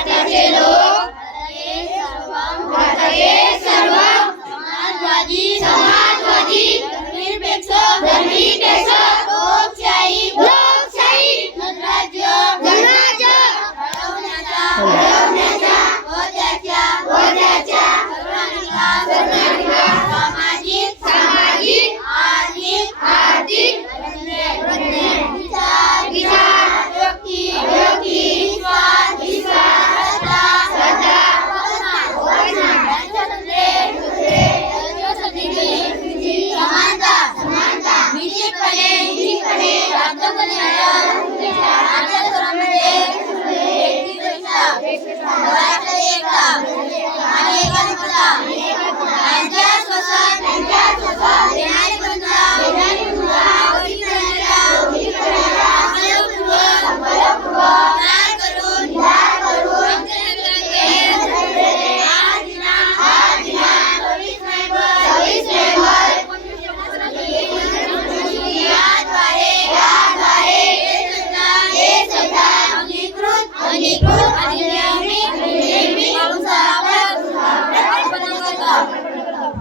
भारताचे लोक भारताचे सर्व समाजवादी धर्मनिरपेक्ष लोकशाही गणराज्य घडवण्याचा व त्याच्या सर्वांगीण सामाजिक आर्थिक विचार व्यक्ती विश्वास श्रद्धा समानता निश्चितपणे प्राप्त करण्याच्या अंगीकृत